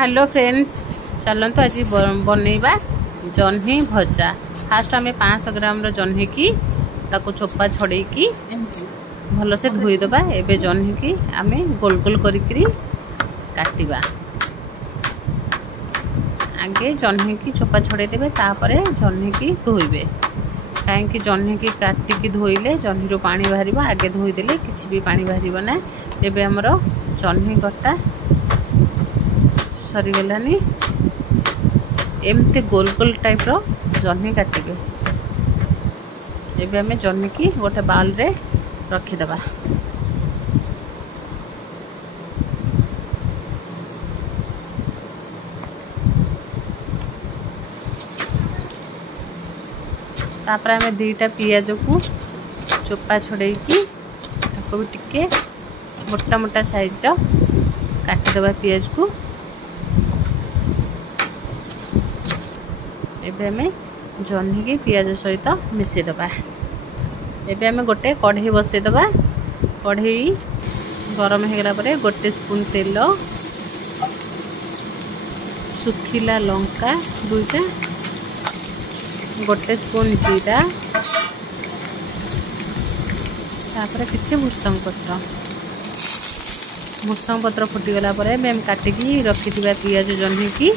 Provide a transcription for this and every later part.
Hello friends, चलते आज बनइबा जह्नी भजा। फास्ट आम 500 ग्राम जह्नी की ताको चोपा छड़े की भल से धोईदबा। एबे जह्नी की आम गोल गोल करी काटिबा। आगे जह्नी की चोपा छड़े देबे, तापरे जह्नी की धोइबे। कहीं जह्नी की काटिकी धोइले जह्नी रो पानी बाहर। आगे धोईदेले किसी भी पानी बाहर ना। एबे हमर जह्नी कटा सरीगलानी। एमती गोल गोल टाइप रो जह्नी काटिबे। एबे हमें जह्नी की गोटे बाउल रे रखीदबा। तापर हमें दुईटा पियाज को चोपा छड़े की ताको भी टिके मोटा मोटा साइज रो काटिदबा पियाज को। एबे हमें जह्नी की पियाज सहित मिसेदबा। एबे हमें गोटे कढ़ई बसईदबा। कढ़ई गरम हो गला परे गोटे स्पून तेल, सुखिला लंका दुईटा, गोटे स्पून जीरा, तापर किसी भूसंग पत्र फुटीगला काटिकी रखिथिबा पियाज जह्नी की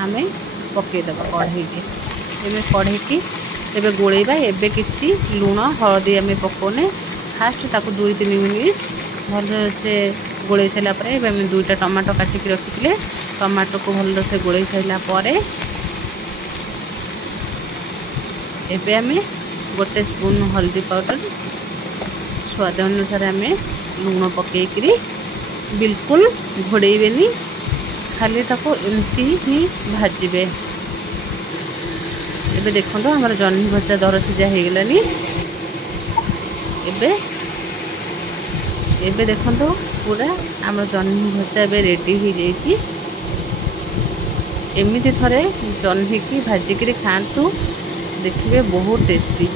आमे पकईदबा कढ़ई के। एबे कढ़ई की एबे गोलेबा। एबे किसी लुण हलदी आमे पकोने। फास्ट ताको 2-3 मिनिट भल से गोले सारा पर एबे आमे 2टा टमाटो काटिकी रखिथिले टमाटो को भल से गोले सारा परे एबे आमे गोटे स्पून हल्दी पाउडर, स्वाद अनुसार आमे लुण पकईकरी बिल्कुल घोड़ेबेनी, खाली ताको एमती ही भाजबे। एबे देखो हमारे जह्नी भजा दर सिझा हो गलानी। एबे देखो पूरा आम जह्नी भजा एबे रेडी हो जाइए। एमती थरे जह्नी की भाजिकी खातु, देखिए बहुत टेस्टी।